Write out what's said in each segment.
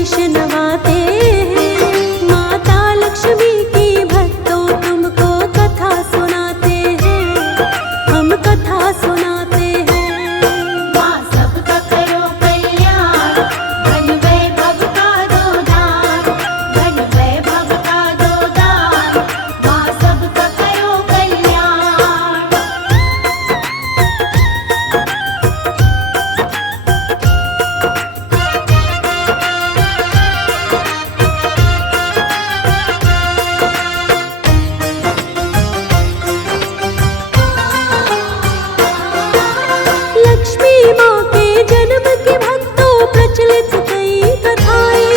शीश नवाते हैं। माता लक्ष्मी की भक्तों तुमको कथा सुनाते हैं, हम कथा सुनाते हैं। माँ सबका करो कल्याण, धन वैभव का दो दान, धन वैभव का दो दान, माँ सबका करो कल्याण। लक्ष्मी माँ के जन्म की भक्तों प्रचलित कई कथाएं,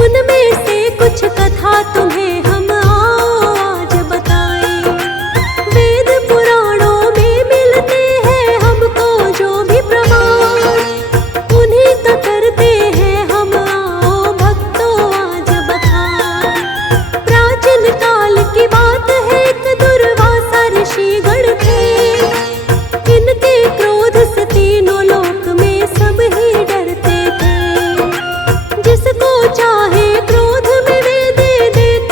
उनमें से कुछ कथा तुम्हें हम आओ आज बताएं। वेद पुराणों में मिलते हैं हमको जो भी प्रमाण, उन्हीं का करते हैं हम आओ भक्तों आज बखान। प्राचीन काल की बात है, एक दुर्वासा ऋषि गण थे। इनके क्रोध से तीनों लोक में सब ही डरते थे। जिसको चाहे क्रोध में वे दे देते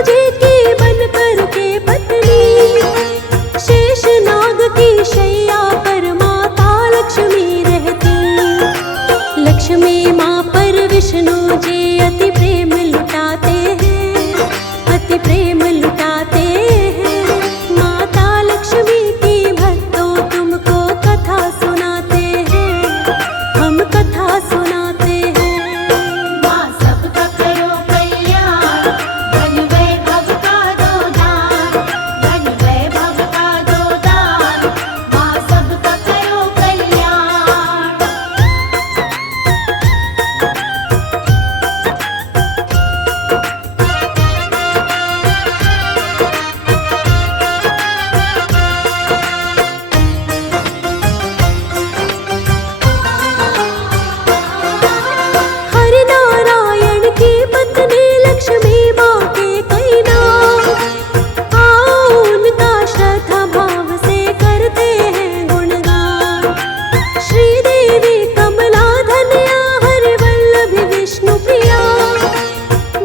तुझे की बन कर के पत्नी, शेष नाग की शैया पर माता लक्ष्मी रहती। लक्ष्मी माँ पर विष्णु जी अति प्रेम लुटाते हैं, अति प्रेम लुटाते हैं। माता लक्ष्मी की भक्तों तुमको कथा सुनाते हैं, हम कथा सुनाते हैं। माँ सबका करो कल्याण, धन वैभव का दो दान, धन वैभव का दो दान, माँ सबका करो कल्याण। हरि नारायण की पत्नी लक्ष्मी माँ के कई नाम, आओ उनका श्रद्धा भाव से करते हैं गुणगान। श्रीदेवी कमला धन्या हरि वल्लभी विष्णु प्रिया,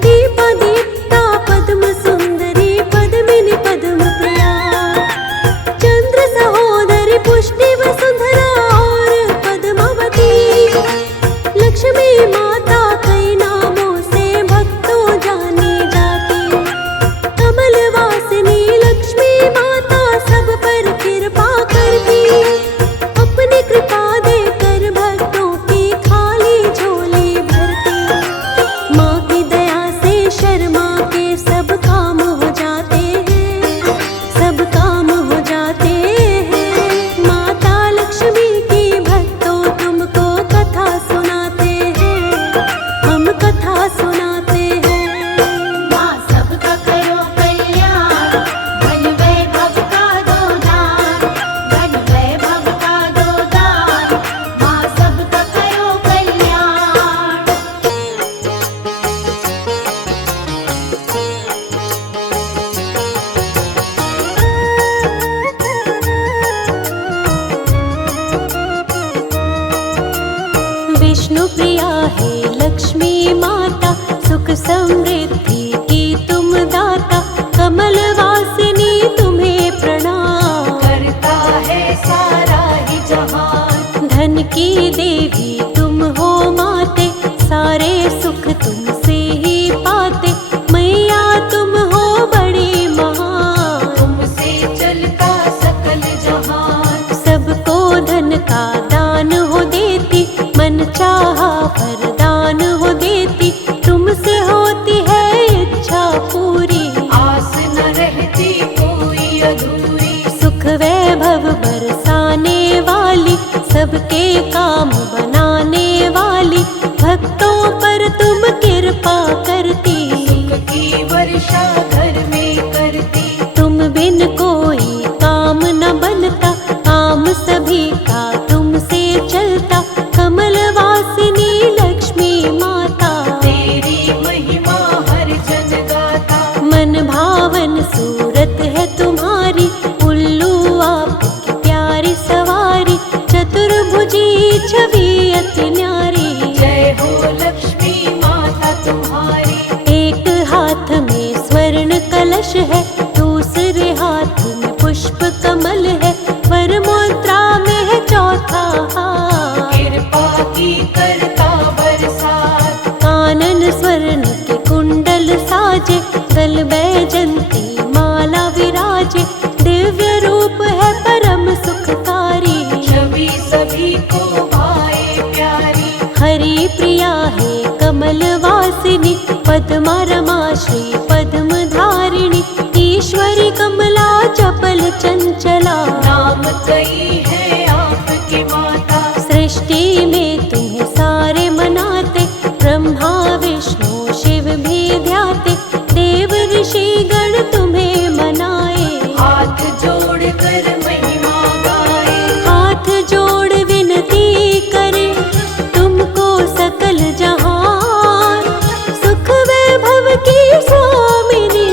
दीपा दीप्ता पद्म सुंदरी पद्मिनी पद्म प्रिया, चंद्र सहोदरी पुष्टि वसुंधरा और पद्मावती। लक्ष्मी माता कई नामों से भक्तों जानी जाती। कमल वासिनी लक्ष्मी माता सब पर कृपा करती, अपनी कृपा देकर भक्तों की खाली झोली भरती। माँ की दया से शर्मा के सब काम हो जाते हैं, सब काम हो जाते हैं। माता लक्ष्मी की भक्तों तुमको कथा सुनाते हैं, हम कथा सुनाते हैं। माँ सबका करो कल्याण, धन वैभव का दो दान, धन वैभव का दो दान, माँ सबका करो कल्याण। विष्णु प्रिया है लक्ष्मी माता, सुख समृद्धि की तुम दाता। कमल वासिनी तुम्हें प्रणाम, करता है सारा ही जहान। धन की देवी तुम हो माते, सारे सुख तुमसे ही पाते। मैया तुम हो बड़ी महान, तुमसे चलता सकल जहान। सबको धन का दान हो देती, मन चाहा वरदान हो देती। तुमसे होती है इच्छा पूरी, आस न रहती कोई अधूरी। सुख वैभव बरसाने वाली, सबके काम बनाने वाली। भक्तों पर तुम कृपा करती, सुख की वर्षा घर में करती। तुम बिन कोई काम न बनता, काम सभी का तुमसे चलता। कमल वासिनी लक्ष्मी माता, तेरी महिमा हर जन गाता। मन भावन सूरत है तुम्हारी, उल्लू आपकी प्यारी सवारी। चतुर्भुजी छवि अति न्यारी, जय हो लक्ष्मी माता तुम्हारी। एक हाथ में स्वर्ण कलश है, दूसरे हाथ में पुष्प कमल है। वर मुद्रा में है चौथा हाथ, कृपा की करता बरसात। कानन स्वर्ण के कुंडल साजे, गल बैजंती माला विराजे। दिव्य रूप है परम सुखकारी, छवि सभी को भाए प्यारी। हरि प्रिया है कमल वासिनी, पद्मा रमा श्री पद्म धारिणी। ईश्वरी कमला चपल चंचला, नाम कई है आपके माता। सृष्टि में तुम्हें सारे मनाते, ब्रह्मा विष्णु शिव भी ध्याते। देव ऋषि गण तुम्हें मनाए, हाथ जोड़ कर महिमा गाए। हाथ जोड़ विनती करे तुमको सकल जहान। सुख वैभव की स्वामिनी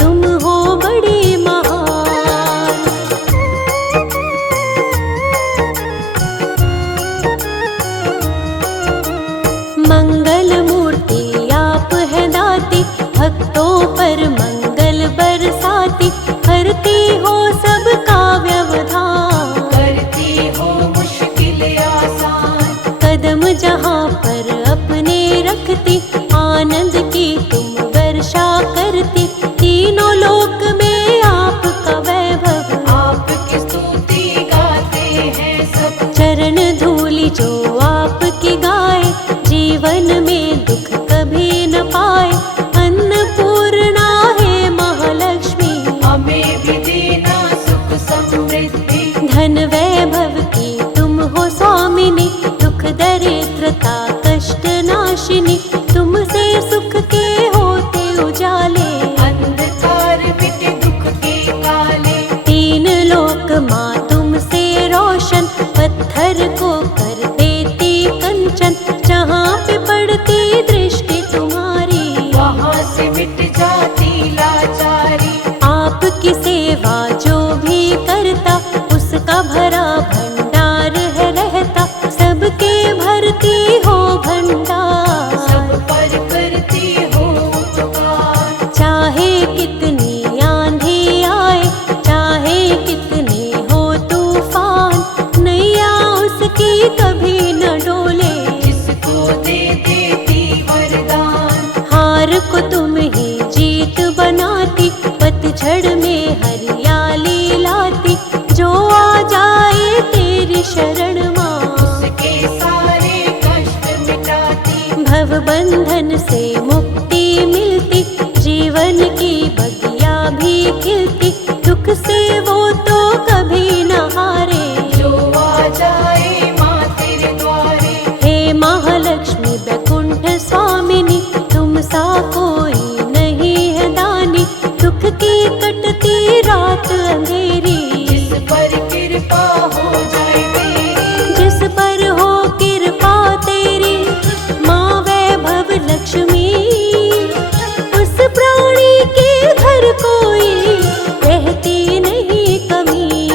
तुम हो बड़ी महान। एकता कष्ट नाशिनी, तुमसे सुख के होते उजाले। अंधकार मिटे दुख के काले, तीन लोक माँ तुमसे रोशन, पत्थर को कर देती कंचन, जहाँ पे पड़ती दृष्टि तुम्हारी वहाँ से मिट जाती लाचारी। आपकी सेवा जो भी करता, उसका भरा भंडार है रहता, सबके भरती हो भंडार। सब पर करती हो उपकार, चाहे कितनी आंधी आए, चाहे कितने हो तूफान, नैया उसकी कभी न डोले। जिसको दे देती वरदान, हार को तुम ही जीत बनाती, पतझड़ में हरियाली लाती, जो आ जाए तेरी शरण माँ उसके सारे कष्ट मिटाती। भव बंधन से मुक्ति मिलती, जीवन की बगिया भी खिलती, दुख से वो तो कभी न हारे। जो आ जाए माँ तेरे द्वारे, हे महालक्ष्मी वैकुंठ स्वामिनी, तुम सा कोई नहीं है दानी, दुख की कटती रात अंधेरी। जिस पर कृपा हो जाए तेरी, जिस पर हो कृपा तेरी माँ वैभव लक्ष्मी, उस प्राणी के घर कोई रहती नहीं कमी।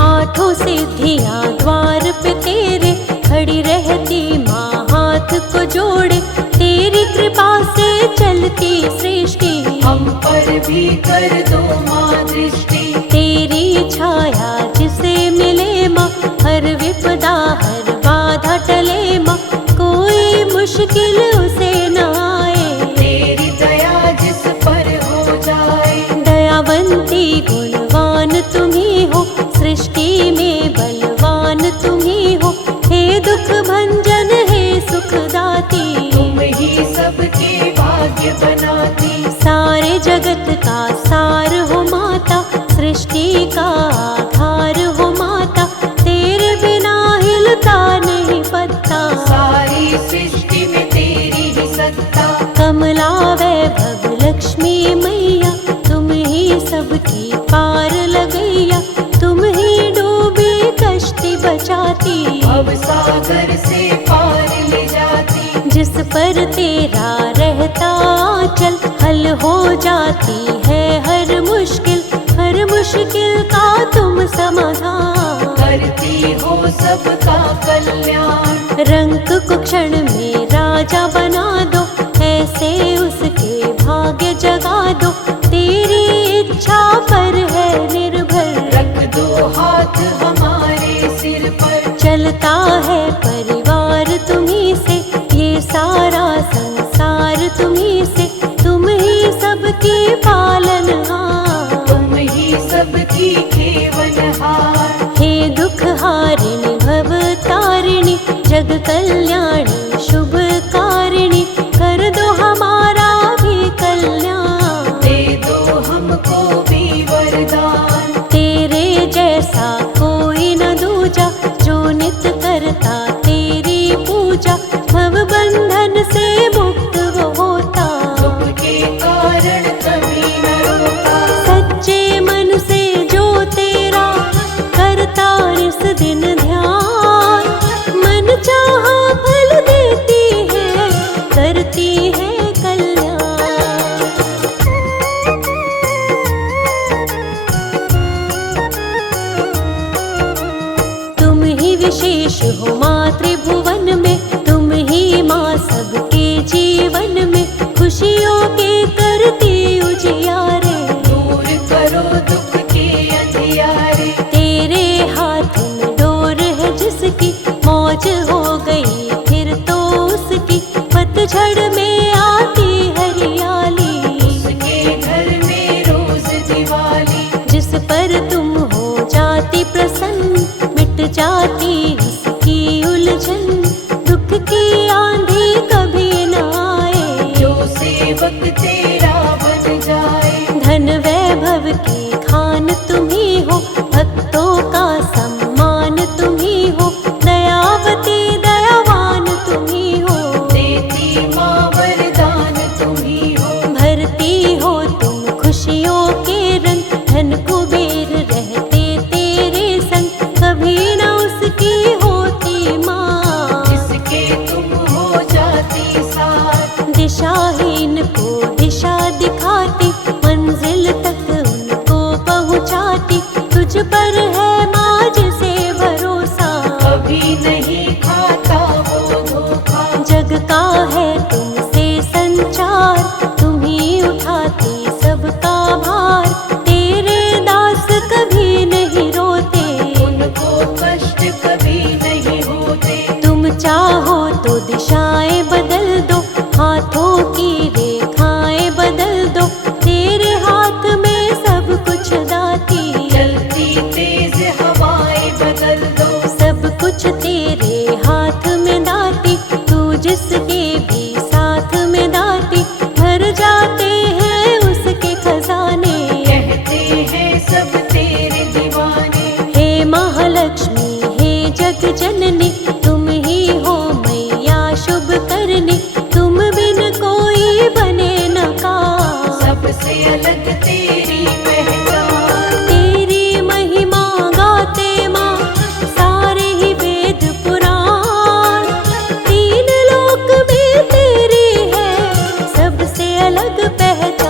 आठों सिद्धियां द्वार पे तेरे, खड़ी रहती माँ हाथ को जोड़े, तेरी कृपा से चलती सृष्टि। हम पर भी कर दो माँ दृष्टि। तेरी छाया जिसे मिले माँ, हर विपदा हर बाधा टले माँ, कोई मुश्किल उसे न आए। तेरी दया जिस पर हो जाए, दयावंती गुणवान तुम्ही हो, सृष्टि में बलवान तुम्ही हो, हे दुख भंजन हे सुखदाती। तुम ही सबके भाग्य बनाती। सारे जगत का सार हो माता, सृष्टि का आधार हो माता, तेरे बिना हिलता नहीं पत्ता। सारी सृष्टि में तेरी ही सत्ता, कमला वैभव लक्ष्मी मैया, तुम ही सबकी पार लगैया, तुम ही डूबी कश्ती बचाती। अब सागर से पार ले जाती। जिस पर तेरा रहता चल, हल हो जाती है हर मुश्किल, हर मुश्किल का तुम समाधान। करती हो सबका कल्याण, रंक को क्षण में राजा बना दो, ऐसे उसके भाग्य जगा दो, तेरी इच्छा पर है निर्भर। रख दो हाथ हमारे सिर पर, चलता है परिवार तुम्ही से, ये सारा संसार तुम्ही से, तुम ही सबकी पालनहार। तुम ही सबकी खेवनहार। हे दुख हारिणी भव तारिणी, जग कल्याणी शुभ कारिणी, कर दो हमारा भी कल्याण। दे दो हमको भी वरदान, तेरे जैसा कोई न दूजा, जो नित करता तेरी पूजा, भव बंधन से मुक्त वो होता। दुख के कारण कभी न रोता। सच्चे मन से जो तेरा करता इस दिन ध्यान, मन चाहा फल देती है, करती है कल्याण। तुम ही विशेष हो माँ त्रिभुवन में, तुम ही माँ सबके जीवन में, खुशियों के करती उजियारे। दूर करो दुख के अंधियारे, तेरे हाथ में डोर है जिसकी, मौज हो गई फिर तो उसकी, पतझड़ में आती हरियाली। उसके घर में रोज दिवाली, जिस पर तुम हो जाती प्रसन्न, मिट जाती उसकी जननी, तुम ही हो मैया शुभ करनी, तुम बिन कोई बने न का। सबसे अलग तेरी पहचान, तेरी महिमा गाते माँ सारे ही वेद पुराण, तीन लोक में तेरी है सबसे अलग पहचान।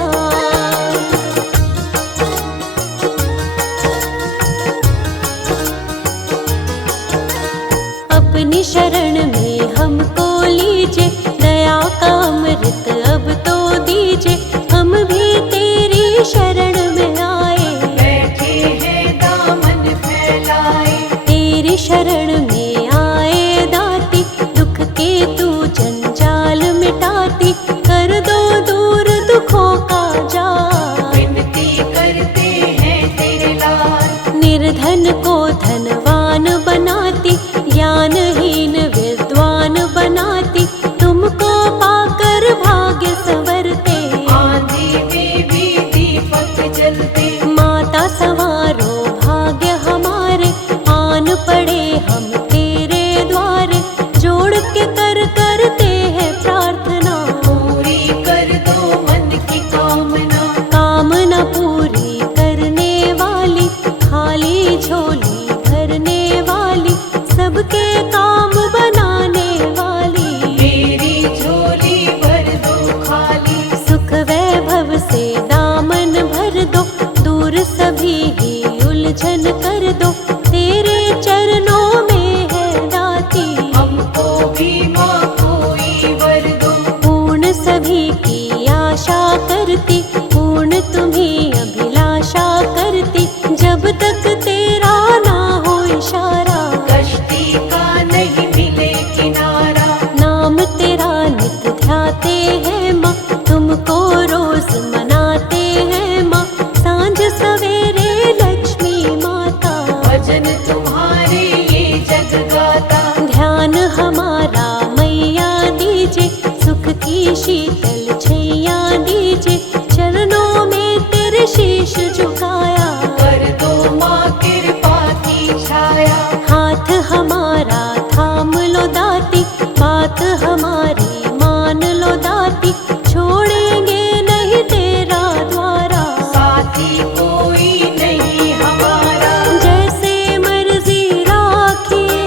अपनी शरण में हमको लीजिए, दया का अमृत अब तो दीजिए, हम भी तेरी शरण में आए। बैठे हैं दामन फैलाए, तेरी शरण में आए दाती, दुख के तू जंजाल मिटाती, कर दो दूर दुखों का जाल। विनती करते हैं तेरे लाल, निर्धन को धनवान बनाती, ज्ञानहीन विद्वान बनाती, तुमको पाकर भाग्य संवरते। आंधी में भी दीपक जलते, माता संवारो भाग्य हमारे, आन पड़े हम तेरे द्वारे, जोड़ के करते हैं प्रार्थना। पूरी कर दो मन की कामना, कामना पूरी करने वाली, खाली झोली भरने वाली, सबके काम बनाने वाली। मेरी झोली भर दो खाली, सुख वैभव से दामन भर दो, दूर सभी ही उलझन कर दो, तेरे चरणों में है दाती। हमको भी माँ कोई वर दो, पूर्ण सभी की आशा करती, पूर्ण तुम्ही अभिलाषा करती, जब तक तेरा ना हो इशारा। कश्ती का नहीं मिले किनारा, नाम तेरा नित ध्याते हैं माँ, तुमको रोज मनाते हैं माँ, सांझ सवेरे लक्ष्मी माता। भजन तुम्हारे ये जग गाता, ध्यान हमारा मैया दीजिए, सुख की शीतल छैया दीजिए, चरणों में तेरे शीश झुकाया। कर दो माँ कृपा की छाया, हाथ हमारा थाम लो दाती, बात हमारी मान लो दाती, छोड़ेंगे नहीं तेरा द्वारा। साथी कोई नहीं हमारा, जैसे मर्जी राखिए,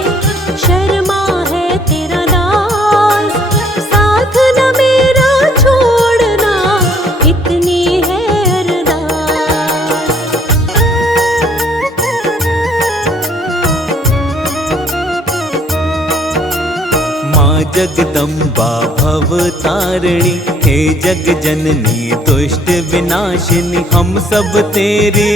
शर्मा है तेरा दास, साथ न मेरा छोड़ना, इतनी है अरदास। माँ जगदम्बा भव तारिणी, हे जग जननी दुष्ट विनाशिनी, हम सब तेरी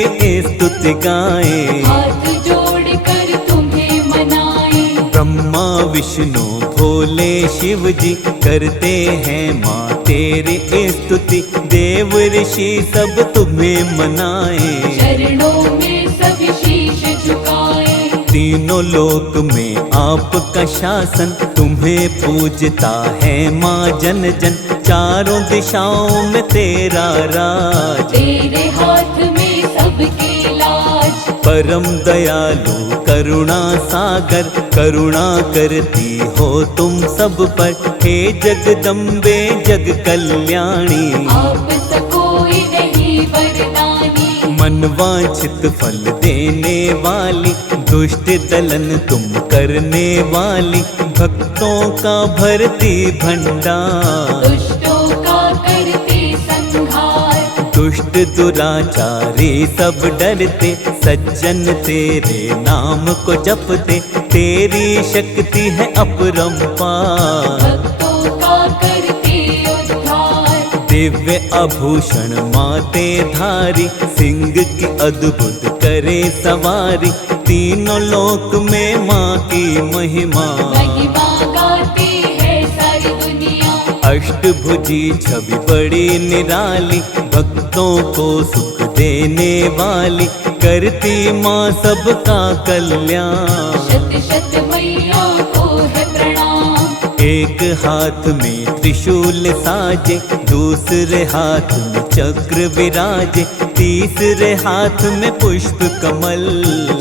स्तुति गाएं। हाथ जोड़ कर तुम्हें मनाए, ब्रह्मा विष्णु भोले शिव जी करते हैं माँ तेरी स्तुति, देव ऋषि सब तुम्हें मनाए। चरणों में सब शीश झुकाए, तीनों लोक में आपका शासन, तुम्हें पूजता है माँ जन जन, चारों दिशाओं में तेरा राज। तेरे हाथ में सबके लाज, परम दयालु करुणा सागर, करुणा करती हो तुम सब पर, हे जगदम्बे जग कल्याणी। आप सकोई नहीं वरदानी, मनवांछित फल देने वाली, दुष्ट दलन तुम करने वाली, भक्तों का भरती भंडार। दुष्टों का करते संहार, दुष्ट दुराचारी सब डरते, सज्जन तेरे नाम को जपते, तेरी शक्ति है अपरंपार। भक्तों का करते उद्धार, दिव्य आभूषण माते धारी, सिंह की अद्भुत करे सवारी, तीनों लोक में माँ की महिमा। महिमा गाती है सारी दुनिया, अष्टभुजी छवि बड़ी निराली, भक्तों को सुख देने वाली, करती माँ सबका कल्याण। शत शत मैया को है प्रणाम, एक हाथ में त्रिशूल साजे, दूसरे हाथ में चक्र विराजे, तीसरे हाथ में पुष्प कमल,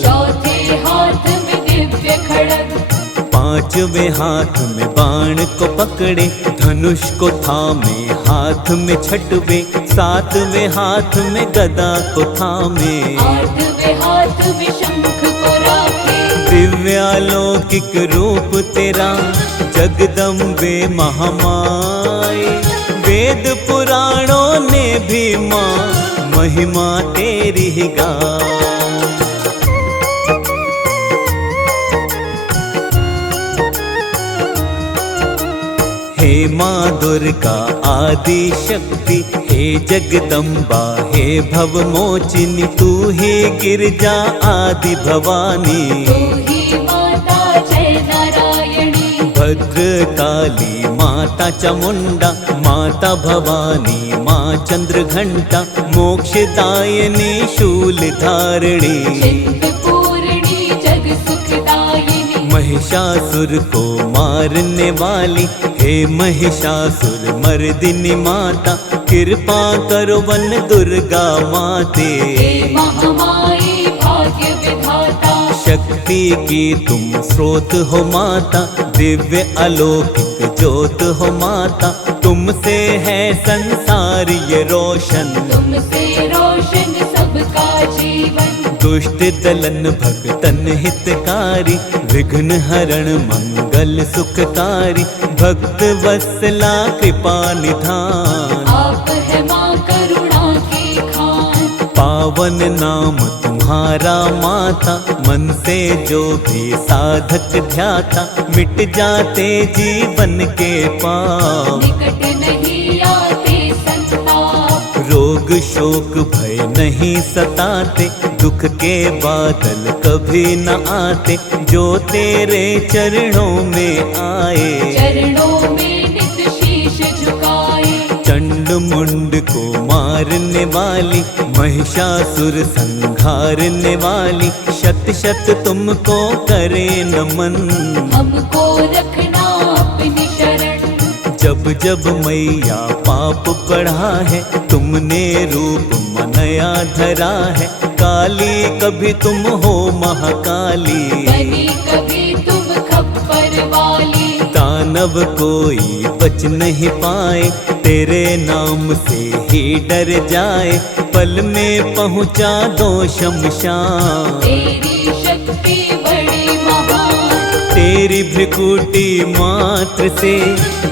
चौथे हाथ में दिव्य खड़ग, पांचवें हाथ में बाण को पकड़े, धनुष को थामे हाथ में छठवे, सातवें हाथ में गदा को थामे, आठवें हाथ में शंख को राखे। दिव्यालौकिक रूप तेरा जगदम्बे महामाई, वेद पुराणों ने भी माँ महिमा तेरी ही गाई। हे माँ दुर्गा आदि शक्ति, हे जगदम्बा हे भवमोचिनी, तू ही गिरजा आदि भवानी, तू ही माता जय नारायणी। भद्रकाली माता चामुंडा, माता भवानी माँ चंद्रघंटा, मोक्षदायिनी शूलधारिणी, चिंतपूर्णी जग सुखदायिनी। महिषासुर को मारने वाली, हे महिषासुर मर्दिनी माता, कृपा करो वन दुर्गा माते। हे महामाई भाग्य विधाता, शक्ति की तुम स्रोत हो माता, दिव्य अलौकिक ज्योत हो माता, तुमसे है संसार ये रोशन, तुमसे रोशन सबका जीवन। दुष्ट दलन भक्तन हितकारी, विघ्न हरण मंगल सुखकारी, भक्त वत्सला कृपा निधान, आप है माँ करुणा की खान। पावन नाम तुम्हारा माता, मन से जो भी साधक ध्याता, मिट जाते जीवन के पाप, निकट नहीं आते संताप। रोग शोक भय नहीं सताते, दुख के बादल कभी न आते, जो तेरे चरणों में आए, चरणों में नित शीश झुकाए। चंड मुंड को मारने वाली, महिषासुर संहारने वाली, शत शत तुमको करे नमन, हमको रखना अपनी शरण। जब जब मैया पाप बढ़ा है, तुमने रूप मनया धरा है, काली कभी तुम हो महाकाली, बनी कभी तुम खप्पर वाली। दानव कोई बच नहीं पाए, तेरे नाम से ही डर जाए, पल में पहुँचा दो शमशान, तेरी शक्ति बड़ी महान। तेरी भ्रिकुटी मात्र से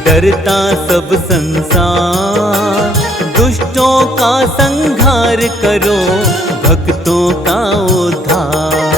डरता सब संसार, दुष्टों का संहार करो, भक्तों का उद्धार।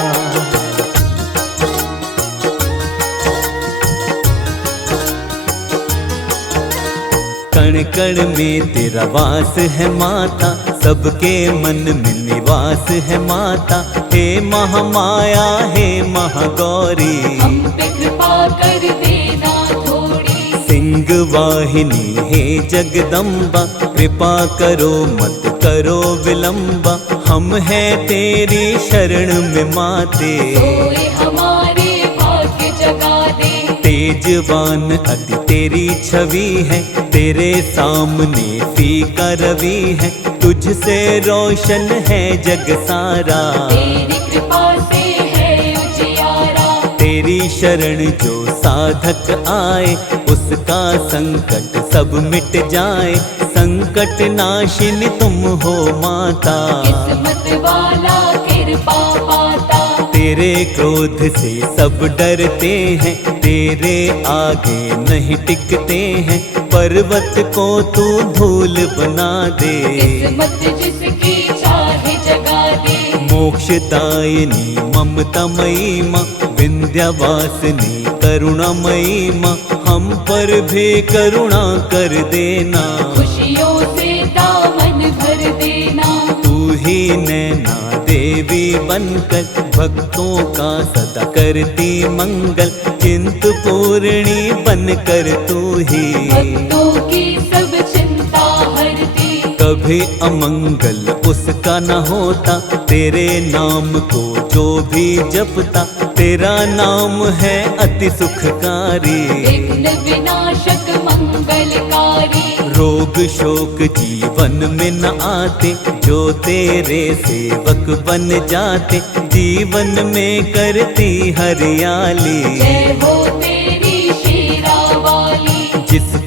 कण कण में तेरा वास है माता, सबके मन में निवास है माता, हे महामाया हे महागौरी, हम पे कृपा कर देना थोड़ी। सिंह वाहिनी हे जगदम्बा, कृपा करो मत करो विलंबा, हम हैं तेरी शरण में माते, सोए हमारे भाग्य जगा दे। तेजवान अति तेरी छवि है, तेरे सामने फीका रवि है, तुझसे रोशन है जग सारा, तेरी कृपा से है उजियारा। तेरी शरण जो साधक आए, उसका संकट सब मिट जाए, संकट नाशिनी तुम हो माता, किस्मत वाला कृपा पाता। तेरे क्रोध से सब डरते हैं, तेरे आगे नहीं टिकते हैं, पर्वत को तू धूल बना दे, किस्मत जिसकी चाहे जगा दे। मोक्षदायिनी ममतामयी माँ, विंध्यवासिनी करुणामयी माँ, हम पर भी करुणा कर देना, खुशियों से दामन भर देना। तू ही नैना देवी बनकर, भक्तों का सदा करती मंगल, चिंतपूर्णी बनकर तू ही भक्तों की सब चिंता हरती। कभी अमंगल उसका न होता, तेरे नाम को जो भी जपता, तेरा नाम है अति सुखकारी, विघ्न विनाशक मंगलकारी। रोग शोक जीवन में न आते, जो तेरे सेवक बन जाते, जीवन में करती हरियाली। जय हो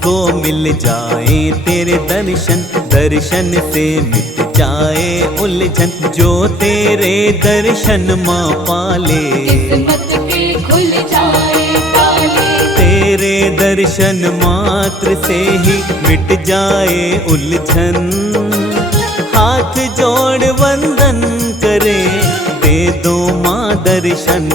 जिसको मिल जाए तेरे दर्शन, दर्शन से मिट जाए उलझन, जो तेरे दर्शन माँ पाले किस्मत के खुल जाए ताले। तेरे दर्शन मात्र से ही मिट जाए उलझन, हाथ जोड़ वंदन करे दे दो माँ दर्शन।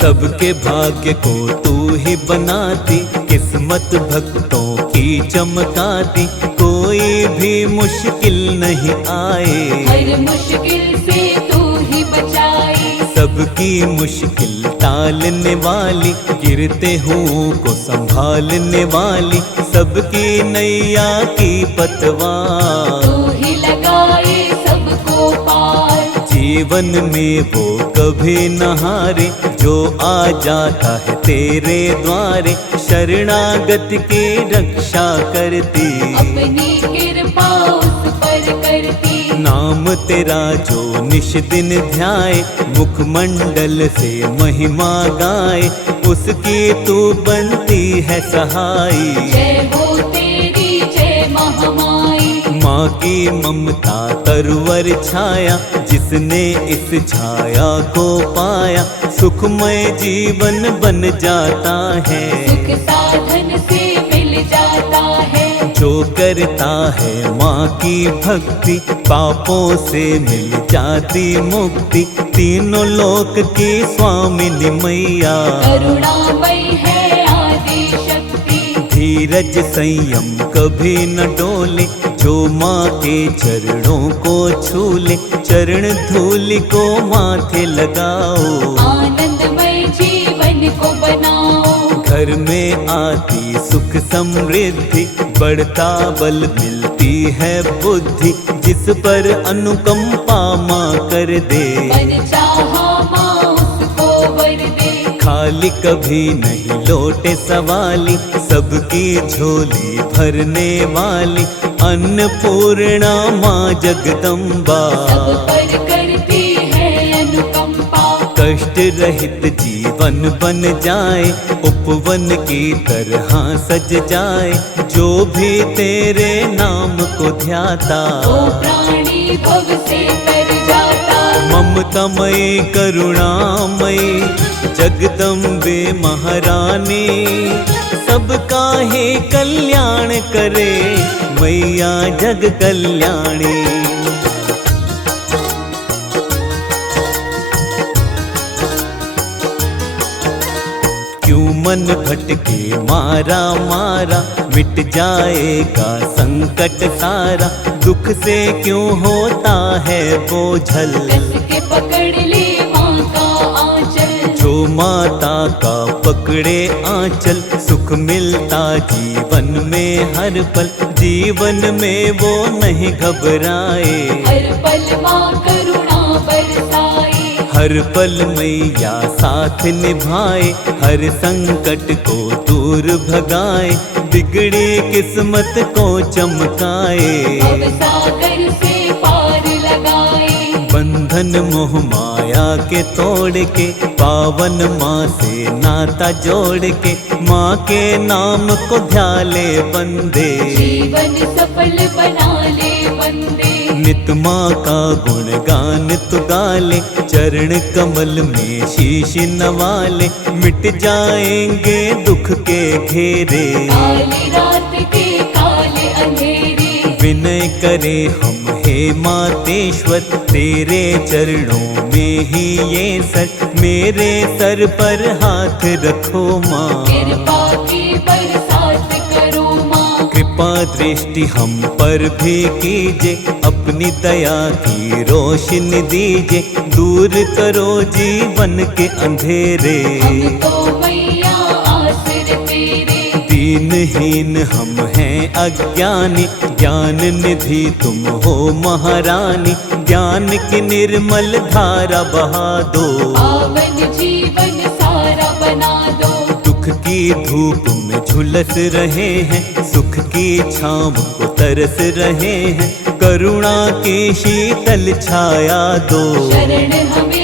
सबके भाग्य को तू ही बनाती, किस्मत भक्तों की चमकाती, कोई भी मुश्किल नहीं आए, हर मुश्किल से तू ही बचाए। सबकी मुश्किल टालने वाली, गिरते हुओं को संभालने वाली, सबकी नैया की पतवार तू ही लगाए सबको पार। जीवन में वो कभी न हारे, जो आ जाता है तेरे द्वारे, शरणागत की रक्षा करती, अपनी कृपा उस पर करती। नाम तेरा जो निश दिन ध्याए, मुखमंडल से महिमा गाए, उसकी तू बनती है सहाई। जय हो तेरी जय महामाई। माँ की ममता तरवर छाया, जिसने इस छाया को पाया, सुखमय जीवन बन जाता है, सुख साधन से मिल जाता है। जो करता है माँ की भक्ति, पापों से मिल जाती मुक्ति, तीनों लोक की स्वामिनी मैया, करुणामयी है आदि शक्ति। धीरज संयम कभी न डोले, जो माँ के चरणों को छूले, चरण धूलि को माथे लगाओ, आनंदमय जीवन को बनाओ। घर में आती सुख समृद्धि, बढ़ता बल मिलती है बुद्धि, जिस पर अनुकंपा माँ कर दे, मन चाहा माँ उसको वर दे। खाली कभी नहीं लौटे सवाली, सबकी झोली भरने वाली, अन्नपूर्णा माँ जगदम्बा, सब पर करती है अनुकंपा। कष्ट रहित जीवन बन जाए, उपवन की तरह सज जाए, जो भी तेरे नाम को ध्याता, वो प्राणी भव से तर जाता। ममतामयी करुणामयी जगदम्बे महारानी, सबका ही कल्याण करे मैया जग कल्याणी। क्यों मन भटके मारा मारा, मिट जाएगा संकट सारा, दुख से क्यों होता है बोझल, कस के पकड़ ले माँ का आंचल। जो माता का पकड़े आंचल, सुख मिलता जीवन में हर पल, जीवन में वो नहीं घबराए, हर पल माँ करुणा बरसाए। हर पल मैया साथ निभाए, हर संकट को दूर भगाए, बिगड़ी किस्मत को चमकाए, अब सागर से पार लगाए। बंधन मोह माया के तोड़ के, पावन माँ से नाता जोड़ के, माँ के नाम को ध्याले बंदे, जीवन सफल बना ले बंदे। नित माँ का गुणगान तु गाले, चरण कमल में शीश नवाले, मिट जाएंगे दुख के घेरे, काली रात के काले अंधेरे। विनय करे हम हे मातेश्वर, तेरे चरणों में ही ये सर, मेरे सर पर हाथ रखो माँ, कृपा की बरसात करो माँ। कृपा दृष्टि हम पर भी कीजिए, अपनी दया की रोशनी दीजिए, दूर करो जीवन के अंधेरे, हम तो मैया आसर तेरे। दीनहीन हम हैं अज्ञानी, ज्ञान निधि तुम हो महारानी, ज्ञान की निर्मल धारा बहा दो, पावन जीवन सारा बना दो। दुख की धूप में झुलस रहे हैं, सुख की छाँव को तरस रहे हैं, करुणा की शीतल छाया दो, शरण हम